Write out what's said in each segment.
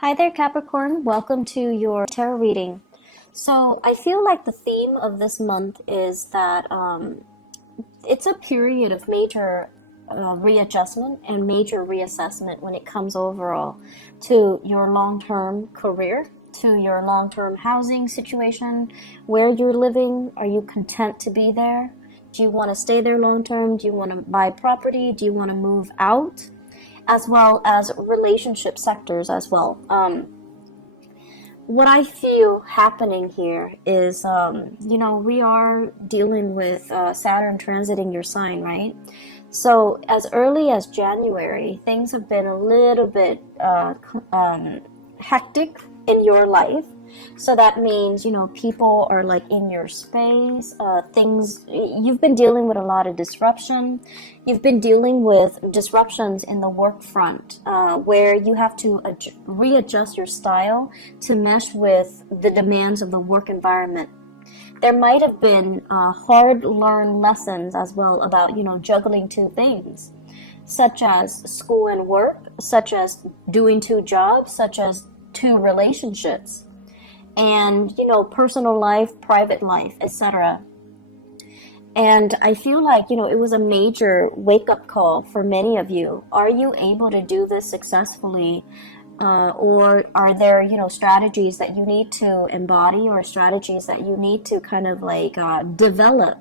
Hi there, Capricorn. Welcome to your tarot reading. So, I feel like the theme of this month is that it's a period of major readjustment and major reassessment when it comes overall to your long-term career, to your long-term housing situation, where you're living. Are you content to be there? Do you want to stay there long-term? Do you want to buy property? Do you want to move out? As well as relationship sectors as well. What I feel happening here is, we are dealing with Saturn transiting your sign, right? So as early as January, things have been a little bit hectic in your life. So that means, people are like in your space, you've been dealing with a lot of disruption. You've been dealing with disruptions in the work front, where you have to readjust your style to mesh with the demands of the work environment. There might have been hard learned lessons as well about, juggling two things, such as school and work, such as doing two jobs, such as two relationships, and personal life, private life, etc. And I feel like it was a major wake-up call for many of you. Are you able to do this successfully, or are there strategies that you need to embody, or strategies that you need to kind of like develop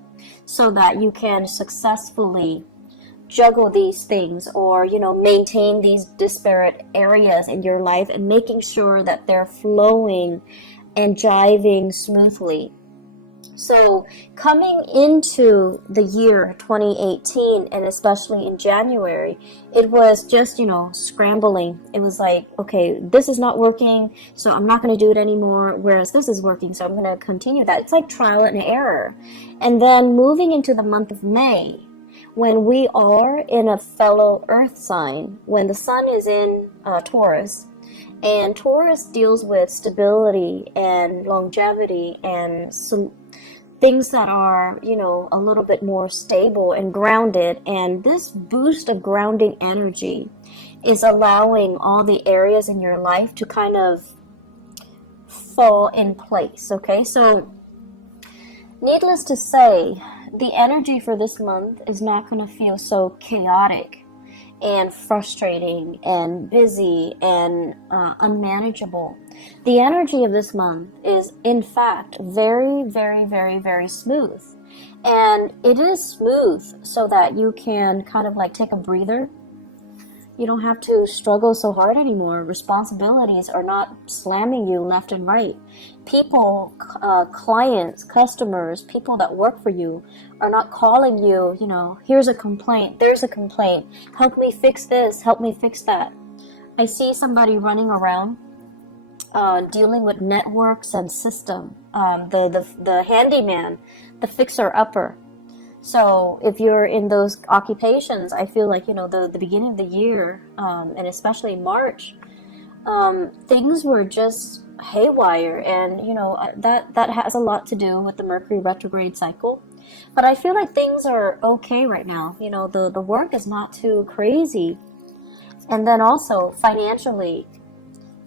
so that you can successfully juggle these things, or maintain these disparate areas in your life and making sure that they're flowing and jiving smoothly. So coming into the year 2018, and especially in January, it was just, scrambling. It was like, okay, this is not working, so I'm not going to do it anymore, whereas this is working, so I'm going to continue that. It's like trial and error. And then moving into the month of May, when we are in a fellow earth sign, when the sun is in Taurus, and Taurus deals with stability and longevity and things that are, a little bit more stable and grounded. And this boost of grounding energy is allowing all the areas in your life to kind of fall in place. Okay, so needless to say, the energy for this month is not going to feel so chaotic and frustrating and busy and unmanageable. The energy of this month is, in fact, very, very, very, very smooth. And it is smooth so that you can kind of like take a breather. You don't have to struggle so hard anymore. Responsibilities are not slamming you left and right. People, clients, customers, people that work for you are not calling you, here's a complaint, there's a complaint, help me fix this, help me fix that. I see somebody running around dealing with networks and system, the handyman, the fixer-upper. So if you're in those occupations, I feel like, the beginning of the year, and especially March, things were just haywire. And, that has a lot to do with the Mercury retrograde cycle. But I feel like things are okay right now. The work is not too crazy. And then also financially,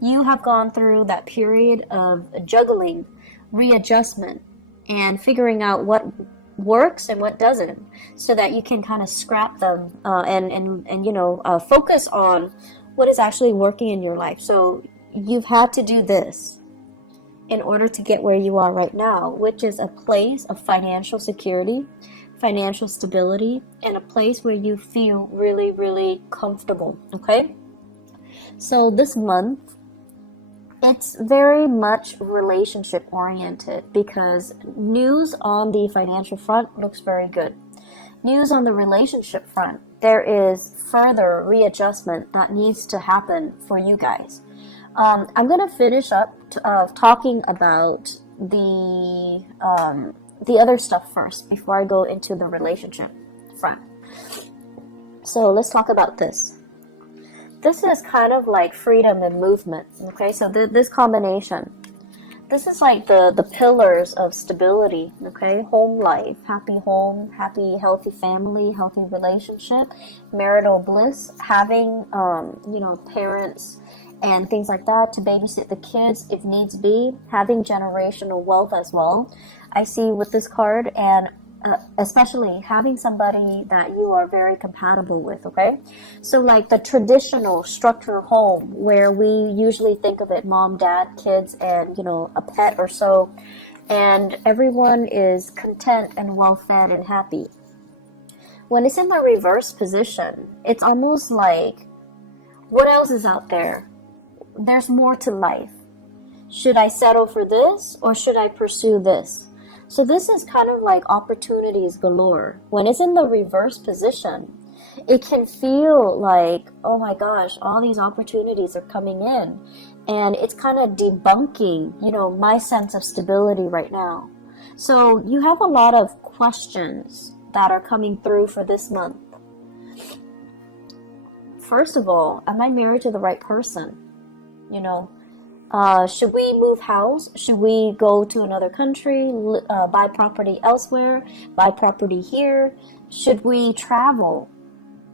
you have gone through that period of juggling, readjustment, and figuring out what works and what doesn't, so that you can kind of scrap them and focus on what is actually working in your life. So you've had to do this in order to get where you are right now, which is a place of financial security, financial stability, and a place where you feel really, really comfortable. Okay, so this month, it's very much relationship oriented, because news on the financial front looks very good. News on the relationship front, there is further readjustment that needs to happen for you guys. I'm going to finish up talking about the other stuff first before I go into the relationship front. So let's talk about this. This is kind of like freedom and movement. Okay, so this combination, this is like the pillars of stability. Okay, home life, happy home, happy, healthy family, healthy relationship, marital bliss, having, parents and things like that, to babysit the kids if needs be, having generational wealth as well. I see with this card, and especially having somebody that you are very compatible with, okay? So like the traditional structure home where we usually think of it, mom, dad, kids, and a pet or so, and everyone is content and well fed and happy. When it's in the reverse position, it's almost like, what else is out there? There's more to life. Should I settle for this, or should I pursue this? So this is kind of like opportunities galore. When it's in the reverse position, it can feel like, oh my gosh, all these opportunities are coming in. And it's kind of debunking, my sense of stability right now. So you have a lot of questions that are coming through for this month. First of all, am I married to the right person? Should we move house? Should we go to another country, buy property elsewhere, buy property here? Should we travel?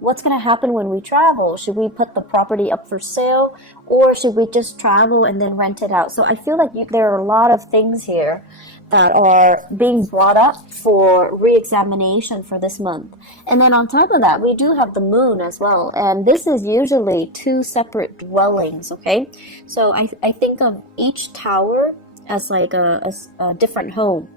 What's going to happen when we travel? Should we put the property up for sale, or should we just travel and then rent it out? So I feel like there are a lot of things here that are being brought up for re-examination for this month. And then on top of that, we do have the moon as well. And this is usually two separate dwellings, okay? So I think of each tower as like a different home.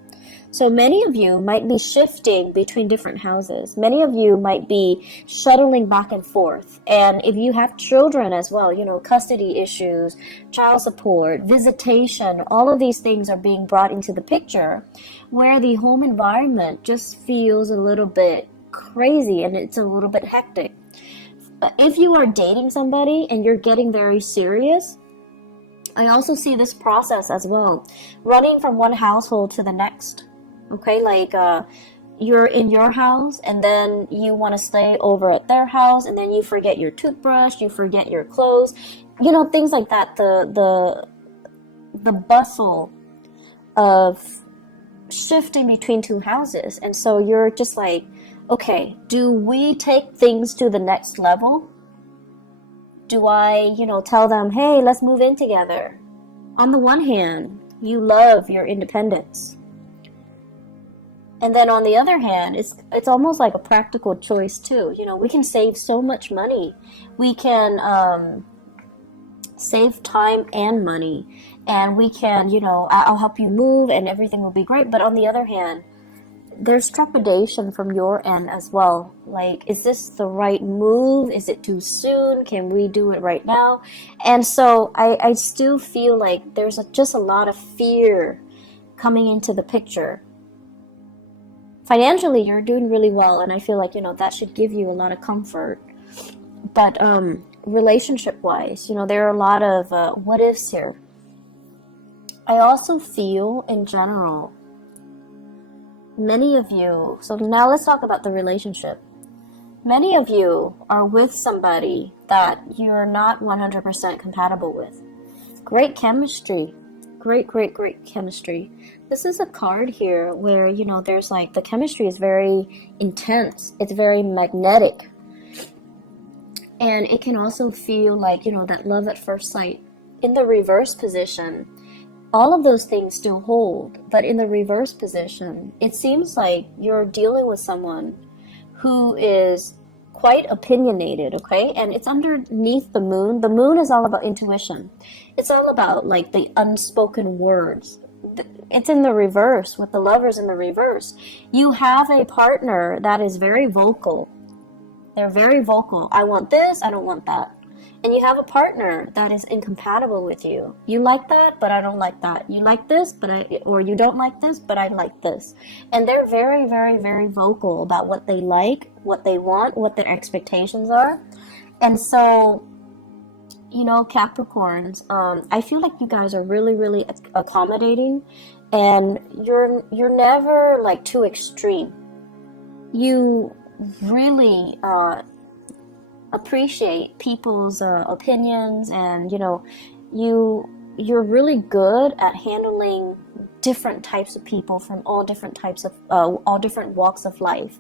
So many of you might be shifting between different houses. Many of you might be shuttling back and forth. And if you have children as well, custody issues, child support, visitation, all of these things are being brought into the picture, where the home environment just feels a little bit crazy and it's a little bit hectic. But if you are dating somebody and you're getting very serious, I also see this process as well, running from one household to the next. Okay, like you're in your house and then you want to stay over at their house, and then you forget your toothbrush, you forget your clothes, things like that. The bustle of shifting between two houses. And so you're just like, okay, do we take things to the next level? Do I, tell them, hey, let's move in together? On the one hand, you love your independence. And then on the other hand, it's almost like a practical choice too. We can save so much money. We can save time and money. And we can, I'll help you move and everything will be great. But on the other hand, there's trepidation from your end as well. Like, is this the right move? Is it too soon? Can we do it right now? And so I still feel like there's just a lot of fear coming into the picture. Financially, you're doing really well, and I feel like, that should give you a lot of comfort. But relationship-wise, there are a lot of what ifs here. I also feel, in general, many of you, so now let's talk about the relationship. Many of you are with somebody that you're not 100% compatible with. Great chemistry. Great chemistry. This is a card here where, there's like, the chemistry is very intense. It's very magnetic. And it can also feel like, that love at first sight. In the reverse position, all of those things still hold. But in the reverse position, it seems like you're dealing with someone who is quite opinionated, okay? And it's underneath the moon. The moon is all about intuition. It's all about like the unspoken words. It's in the reverse, with the lovers in the reverse. You have a partner that is very vocal. They're very vocal. I want this, I don't want that. And you have a partner that is incompatible with you. You like that, but I don't like that. You like this, or you don't like this, but I like this. And they're very, very, very vocal about what they like, what they want, what their expectations are. And so, Capricorns, I feel like you guys are really, really accommodating, and you're never like too extreme. You really appreciate people's opinions, and you're really good at handling different types of people from all different walks of life.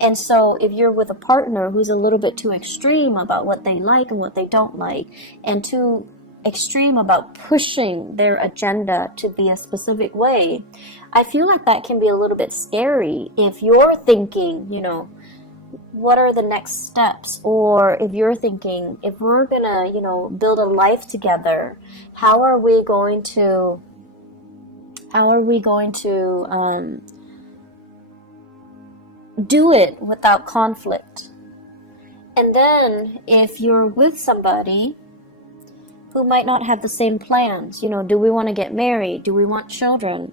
And so if you're with a partner who's a little bit too extreme about what they like and what they don't like, and too extreme about pushing their agenda to be a specific way, I feel like that can be a little bit scary if you're thinking, you know, what are the next steps? Or if you're thinking, if we're gonna, you know, build a life together, how are we going to do it without conflict? And then if you're with somebody who might not have the same plans, you know, do we want to get married? Do we want children?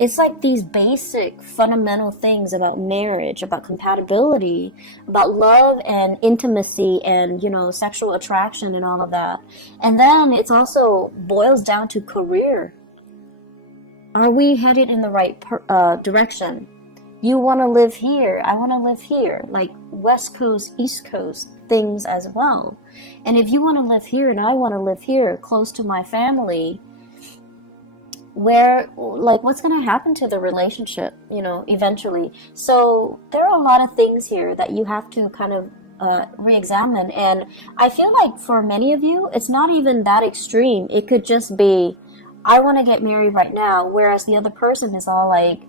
It's like these basic fundamental things about marriage, about compatibility, about love and intimacy and, you know, sexual attraction and all of that. And then it's also boils down to career. Are we headed in the right direction? You want to live here, I want to live here, like West Coast, East Coast things as well. And if you want to live here and I want to live here close to my family, where, like, what's going to happen to the relationship, you know, eventually? So there are a lot of things here that you have to kind of re-examine. And I feel like for many of you, it's not even that extreme. It could just be, I want to get married right now, whereas the other person is all like,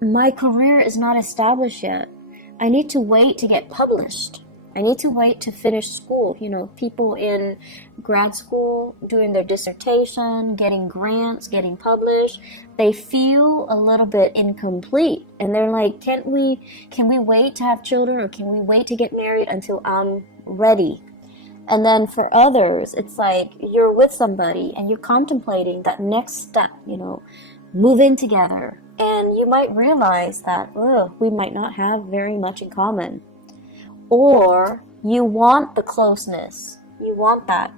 my career is not established yet. I need to wait to get published. I need to wait to finish school. You know, people in grad school doing their dissertation, getting grants, getting published, they feel a little bit incomplete. And they're like, can we wait to have children, or can we wait to get married until I'm ready? And then for others, it's like you're with somebody and you're contemplating that next step, you know, move in together. And you might realize that, oh, we might not have very much in common. Or you want the closeness. You want that.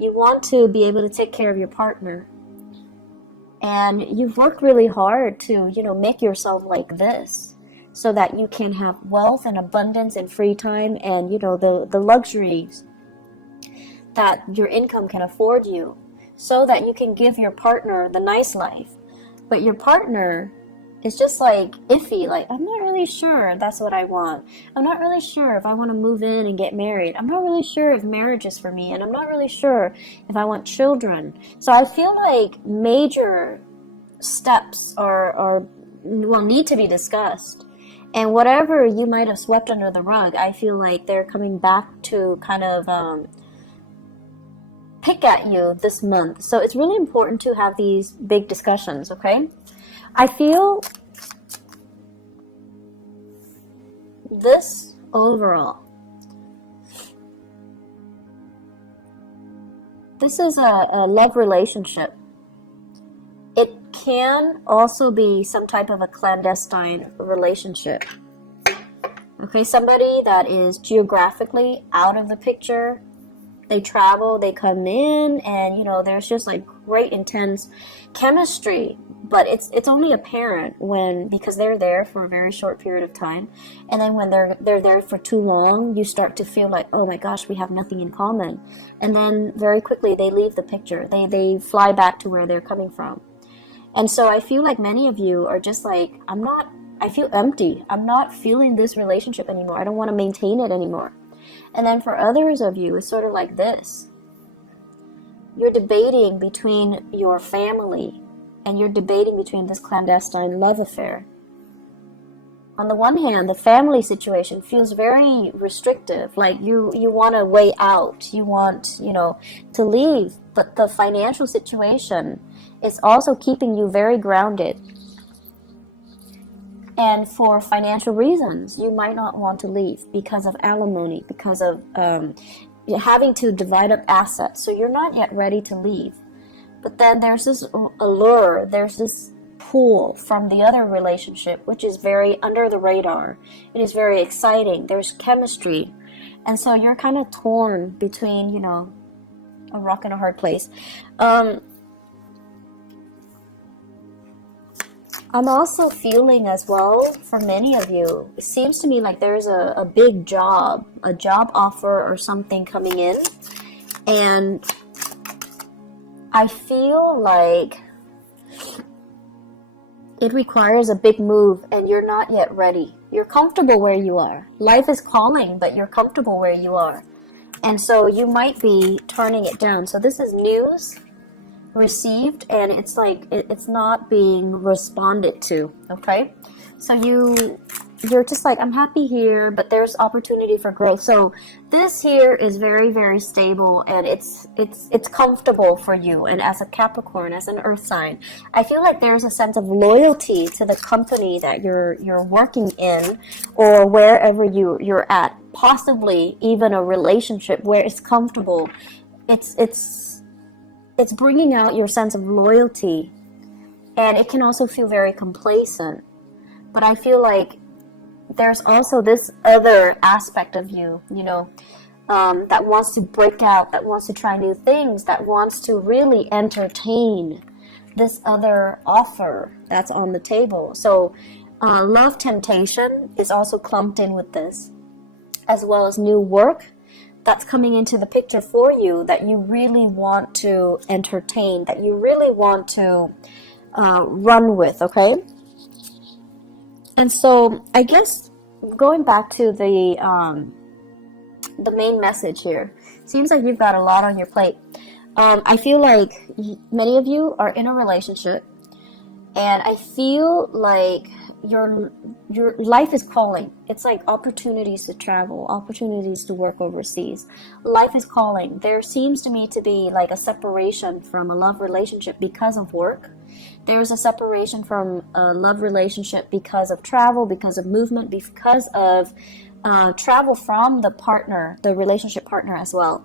You want to be able to take care of your partner. And you've worked really hard to, you know, make yourself like this so that you can have wealth and abundance and free time and, you know, the luxuries that your income can afford you, so that you can give your partner the nice life. But your partner is just like iffy, like, I'm not really sure that's what I want. I'm not really sure if I want to move in and get married. I'm not really sure if marriage is for me, and I'm not really sure if I want children. So I feel like major steps need to be discussed. And whatever you might have swept under the rug, I feel like they're coming back to kind of pick at you this month. So it's really important to have these big discussions, okay? I feel this overall, this is a love relationship. It can also be some type of a clandestine relationship. Okay, somebody that is geographically out of the picture. They travel, they come in, and, you know, there's just like great intense chemistry. But it's only apparent because they're there for a very short period of time, and then when they're there for too long, you start to feel like, oh my gosh, we have nothing in common, and then very quickly they leave the picture. They fly back to where they're coming from, and so I feel like many of you are just like, I feel empty. I'm not feeling this relationship anymore. I don't want to maintain it anymore. And then for others of you, it's sort of like this. You're debating between your family, and you're debating between this clandestine love affair. On the one hand, the family situation feels very restrictive, like you want to weigh out, you want, you know, to leave, but the financial situation is also keeping you very grounded. And for financial reasons, you might not want to leave because of alimony, because of having to divide up assets. So you're not yet ready to leave. But then there's this allure, there's this pull from the other relationship, which is very under the radar. It is very exciting. There's chemistry. And so you're kind of torn between, you know, a rock and a hard place. I'm also feeling as well, for many of you, it seems to me like there's a big job, a job offer or something coming in. And I feel like it requires a big move and you're not yet ready. You're comfortable where you are. Life is calling, but you're comfortable where you are. And so you might be turning it down. So this is news received, and it's like it's not being responded to. Okay, so you're just like, I'm happy here, but there's opportunity for growth. So this here is very, very stable, and it's comfortable for you. And as a Capricorn, as an earth sign, I feel like there's a sense of loyalty to the company that you're working in, or wherever you're at, possibly even a relationship where it's comfortable. It's bringing out your sense of loyalty, and it can also feel very complacent. But I feel like there's also this other aspect of you, that wants to break out, that wants to try new things, that wants to really entertain this other offer that's on the table. So love temptation is also clumped in with this, as well as new work that's coming into the picture for you that you really want to entertain, that you really want to run with, okay? And so I guess going back to the main message here, seems like you've got a lot on your plate. I feel like many of you are in a relationship, and I feel like your life is calling. It's like opportunities to travel, opportunities to work overseas. Life is calling. There seems to me to be like a separation from a love relationship because of work. There's a separation from a love relationship because of travel, because of movement, because of travel from the partner, the relationship partner as well.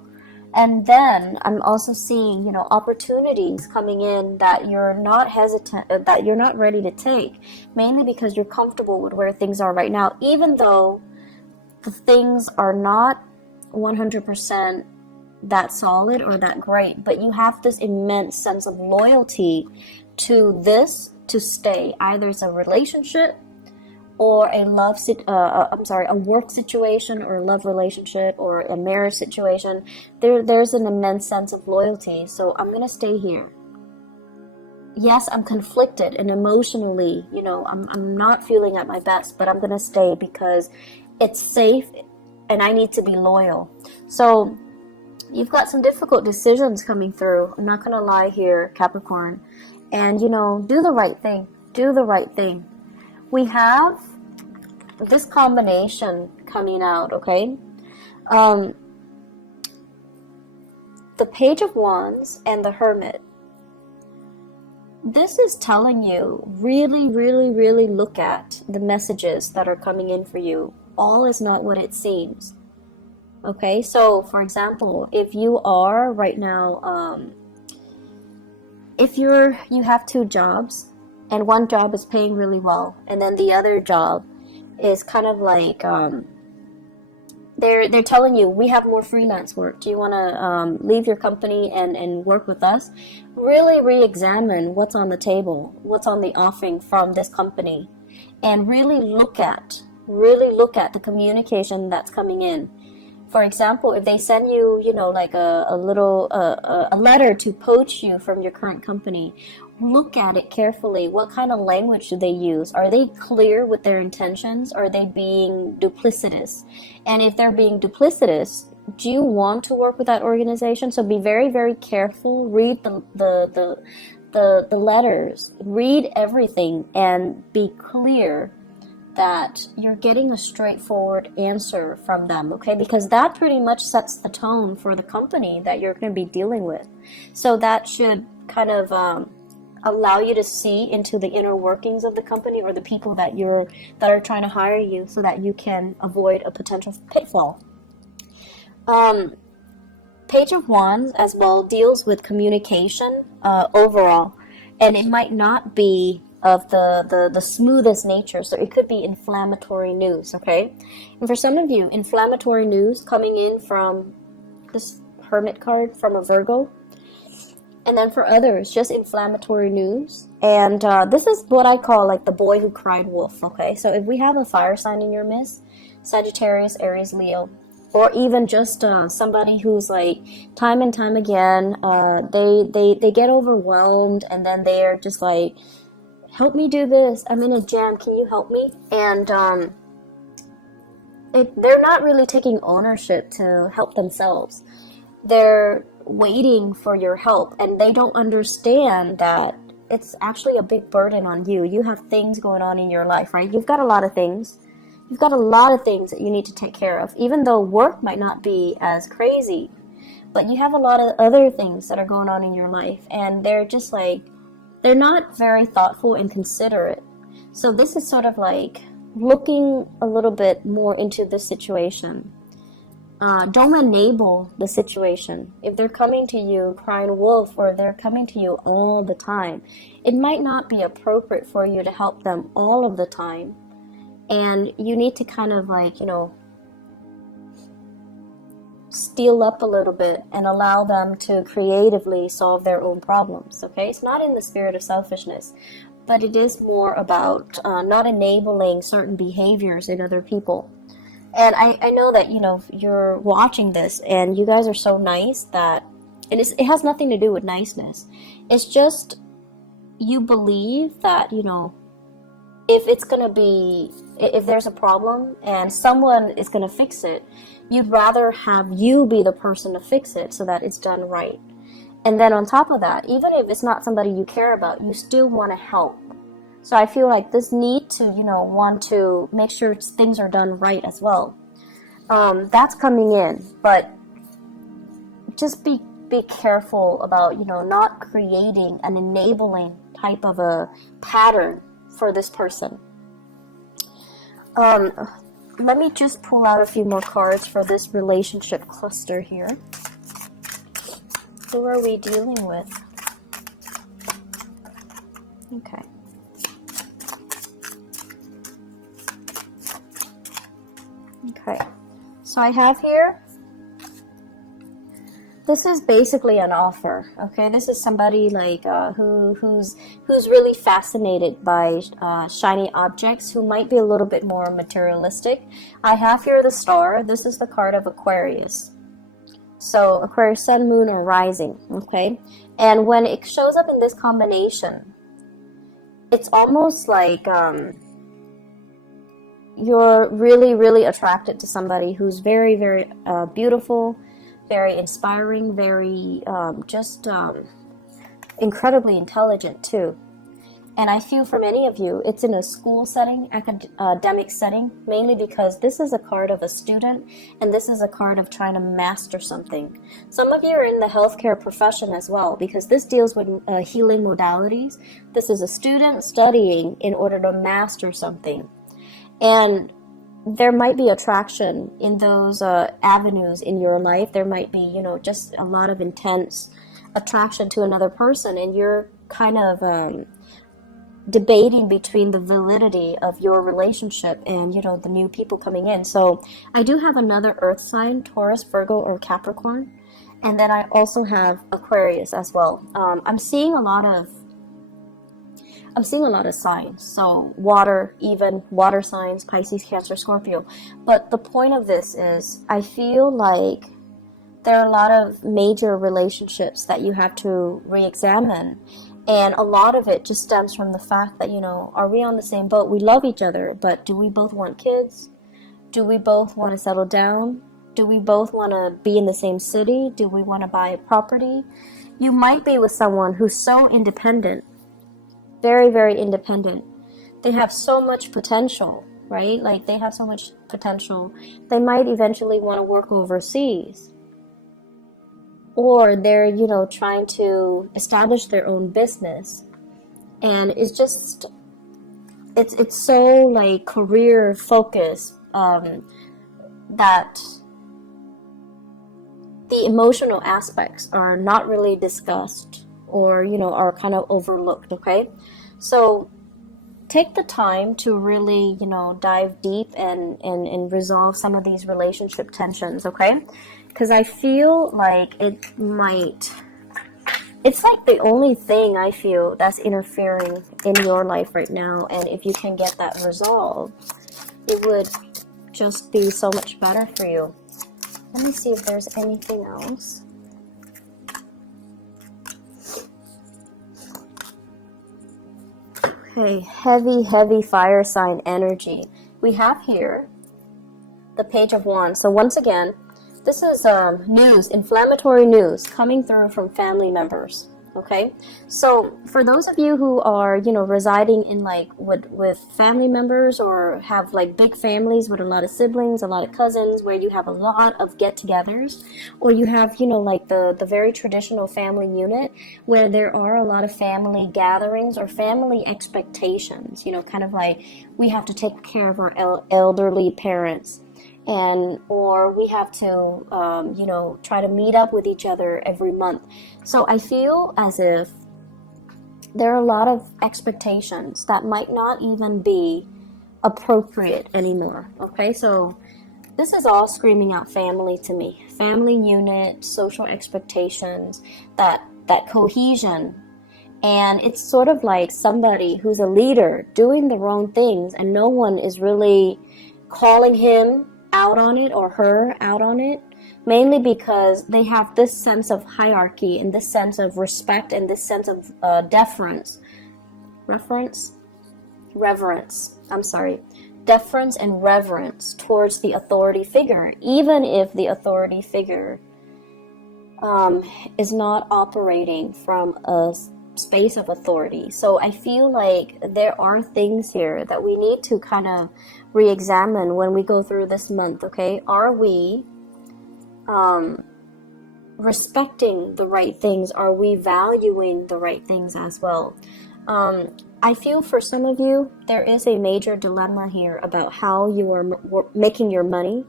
And then I'm also seeing, opportunities coming in that you're not hesitant, that you're not ready to take, mainly because you're comfortable with where things are right now, even though the things are not 100% that solid or that great, but you have this immense sense of loyalty to this to stay. Either it's a relationship or a work situation, or a love relationship, or a marriage situation. There's an immense sense of loyalty. So I'm gonna stay here. Yes, I'm conflicted and emotionally, I'm not feeling at my best, but I'm gonna stay because it's safe and I need to be loyal. So you've got some difficult decisions coming through. I'm not gonna lie here, Capricorn. And do the right thing. Do the right thing. We have this combination coming out, okay? The Page of Wands and the Hermit. This is telling you, really, really, really look at the messages that are coming in for you. All is not what it seems. Okay, so for example, if you are right now, if you have two jobs, and one job is paying really well, and then the other job is kind of like they're telling you, we have more freelance work. Do you want to leave your company and work with us? Really re-examine what's on the table, what's on the offering from this company, and really look at the communication that's coming in. For example, if they send you, like a letter to poach you from your current company, look at it carefully. What kind of language do they use? Are they clear with their intentions? Are they being duplicitous? And if they're being duplicitous, do you want to work with that organization? So be very, very careful. Read the letters. Read everything and be clear that you're getting a straightforward answer from them, okay? Because that pretty much sets the tone for the company that you're going to be dealing with. So that should kind of allow you to see into the inner workings of the company, or the people that are trying to hire you, so that you can avoid a potential pitfall. Page of Wands as well deals with communication overall, and it might not be of the smoothest nature. So it could be inflammatory news, okay? And for some of you, inflammatory news coming in from this Hermit card from a Virgo. And then for others, just inflammatory news. And this is what I call like the boy who cried wolf, okay? So if we have a fire sign in your midst, Sagittarius, Aries, Leo, or even just somebody who's like time and time again, they get overwhelmed, and then they're just like, help me do this. I'm in a jam. Can you help me? And they're not really taking ownership to help themselves. They're waiting for your help, and they don't understand that it's actually a big burden on you. You have things going on in your life, right? You've got a lot of things. You've got a lot of things that you need to take care of, even though work might not be as crazy. But you have a lot of other things that are going on in your life, and they're just like, they're not very thoughtful and considerate. So this is sort of like looking a little bit more into the situation. Don't enable the situation. If they're coming to you crying wolf, or they're coming to you all the time, it might not be appropriate for you to help them all of the time. And you need to kind of like, you know, steal up a little bit and allow them to creatively solve their own problems, okay? It's not in the spirit of selfishness, but it is more about not enabling certain behaviors in other people. And I know that, you know, you're watching this and you guys are so nice that it has nothing to do with niceness. It's just you believe that, you know, if there's a problem and someone is going to fix it, you'd rather have you be the person to fix it so that it's done right. And then on top of that, even if it's not somebody you care about, you still want to help. So I feel like this need to, you know, want to make sure things are done right as well. That's coming in, but just be careful about, you know, not creating an enabling type of a pattern for this person. Let me just pull out a few more cards for this relationship cluster here. Who are we dealing with? Okay. Okay. So I have here, this is basically an offer, okay? This is somebody like who's really fascinated by shiny objects, who might be a little bit more materialistic. I have here the star. This is the card of Aquarius. So Aquarius, sun, moon, or rising, okay? And when it shows up in this combination, it's almost like you're really, really attracted to somebody who's very, very beautiful, very inspiring, very incredibly intelligent too. And I feel for many of you, it's in a school setting, academic setting, mainly because this is a card of a student, and this is a card of trying to master something. Some of you are in the healthcare profession as well, because this deals with healing modalities. This is a student studying in order to master something. And there might be attraction in those avenues in your life. There might be, you know, just a lot of intense attraction to another person, and you're kind of debating between the validity of your relationship and, you know, the new people coming in. So I do have another earth sign, Taurus, Virgo, or Capricorn. And then I also have Aquarius as well. I'm seeing a lot of signs. So water, even water signs, Pisces, Cancer, Scorpio. But the point of this is, I feel like there are a lot of major relationships that you have to re-examine. And a lot of it just stems from the fact that, you know, are we on the same boat? We love each other, but do we both want kids? Do we both want to settle down? Do we both want to be in the same city? Do we want to buy a property? You might be with someone who's so independent, very, very independent. They have so much potential, right? Like, they have so much potential. They might eventually want to work overseas. Or they're, you know, trying to establish their own business. And it's just, it's so like career focused that the emotional aspects are not really discussed, or, you know, are kind of overlooked, okay? So take the time to really, you know, dive deep and resolve some of these relationship tensions, okay? Because I feel like it's like the only thing I feel that's interfering in your life right now. And if you can get that resolved, it would just be so much better for you. Let me see if there's anything else. Okay, heavy, heavy fire sign energy. We have here the Page of Wands. So once again, this is news, inflammatory news coming through from family members. Okay, so for those of you who are, you know, residing in like with family members, or have like big families with a lot of siblings, a lot of cousins, where you have a lot of get-togethers, or you have, you know, like the very traditional family unit where there are a lot of family gatherings or family expectations, you know, kind of like we have to take care of our elderly parents, and or we have to you know, try to meet up with each other every month. So I feel as if there are a lot of expectations that might not even be appropriate anymore. Okay, so this is all screaming out family to me. Family unit, social expectations, that cohesion. And it's sort of like somebody who's a leader doing the wrong things, and no one is really calling him out on it or her out on it, mainly because they have this sense of hierarchy and this sense of respect and this sense of deference and reverence towards the authority figure, even if the authority figure is not operating from a space of authority. So I feel like there are things here that we need to kind of re-examine when we go through this month. Okay, are we respecting the right things? Are we valuing the right things as well? I feel for some of you there is a major dilemma here about how you are making your money.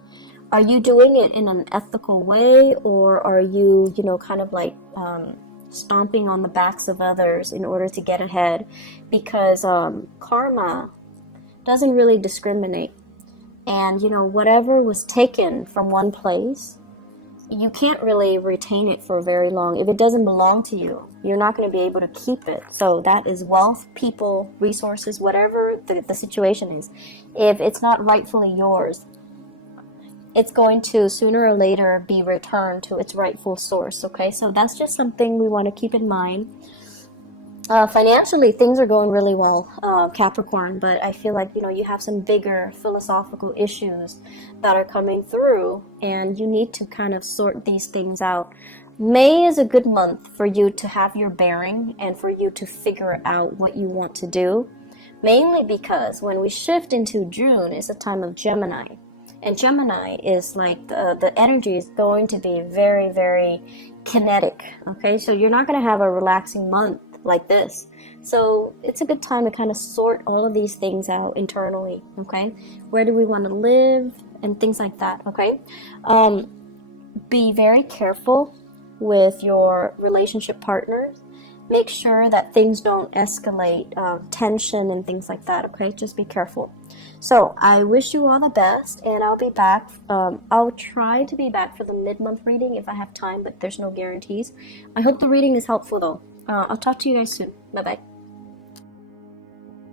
Are you doing it in an ethical way, or are you, you know, kind of like stomping on the backs of others in order to get ahead? Because karma doesn't really discriminate, and you know, whatever was taken from one place, you can't really retain it for very long. If it doesn't belong to you, you're not going to be able to keep it. So that is wealth, people, resources, whatever the situation is. If it's not rightfully yours, it's going to sooner or later be returned to its rightful source. Okay, so that's just something we want to keep in mind. Financially, things are going really well, Capricorn, but I feel like, you know, you have some bigger philosophical issues that are coming through, and you need to kind of sort these things out. May is a good month for you to have your bearing and for you to figure out what you want to do, mainly because when we shift into June, it's a time of Gemini. And Gemini is like the energy is going to be very, very kinetic. Okay, so you're not going to have a relaxing month like this. So it's a good time to kind of sort all of these things out internally. Okay, where do we want to live and things like that. Okay, be very careful with your relationship partners. Make sure that things don't escalate, tension and things like that. Okay, just be careful. So I wish you all the best, and I'll be back. I'll try to be back for the mid-month reading if I have time, but there's no guarantees. I hope the reading is helpful though. I'll talk to you guys soon. Bye-bye.